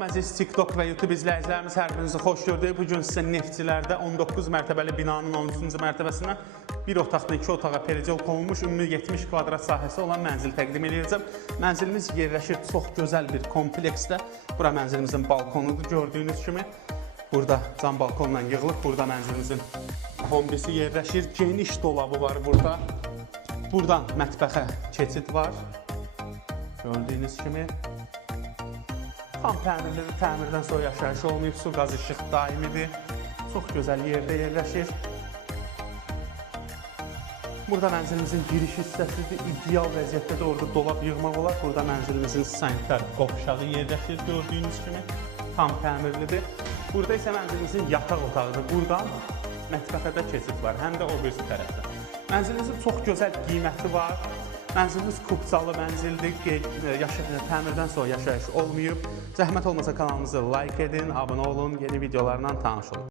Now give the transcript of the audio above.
Salam əziz TikTok və YouTube izləyicilərimiz, hər birinizi xoş gördük. Bugün sizə Neftçilərdə 19 mərtəbəli binanın 13-cü mərtəbəsindən bir otaqda 2 otağa pericel konulmuş ümumi 70 kvadrat sahəsi olan mənzil təqdim edəcəm. Mənzilimiz yerləşir çox gözəl bir kompleksdə. Bura mənzilimizin balkonudur gördüyünüz kimi. Burada cam balkonla yığılıb. Burada mənzilimizin kombisi yerləşir. Geniş dolabı var burada. Buradan mətbəxə keçid var. Gördüyünüz kimi. Tam təmirlidir, təmirdən sonra yaşayış olmayıb, su, qaz, işıq daimidir. Çox gözəl yerdə yerləşir. Burada mənzilimizin giriş hissəsidir, ideal vəziyyətdə də orada dolab yığmaq olar. Burada mənzilimizin sanitar qovşağı yerləşir, gördüyünüz kimi. Tam təmirlidir. Burada isə mənzilimizin yataq otağıdır. Buradan mətbəxə də keçid var, həm də o birisi tərəfdə. Mənzilimizin çox gözəl qiyməti var. Mənzilimiz kupçalı mənzildir, təmirdən sonra yaşayış olmayıb. Zəhmət olmasa kanalımızı like edin, abunə olun, yeni videolarla tanış olun.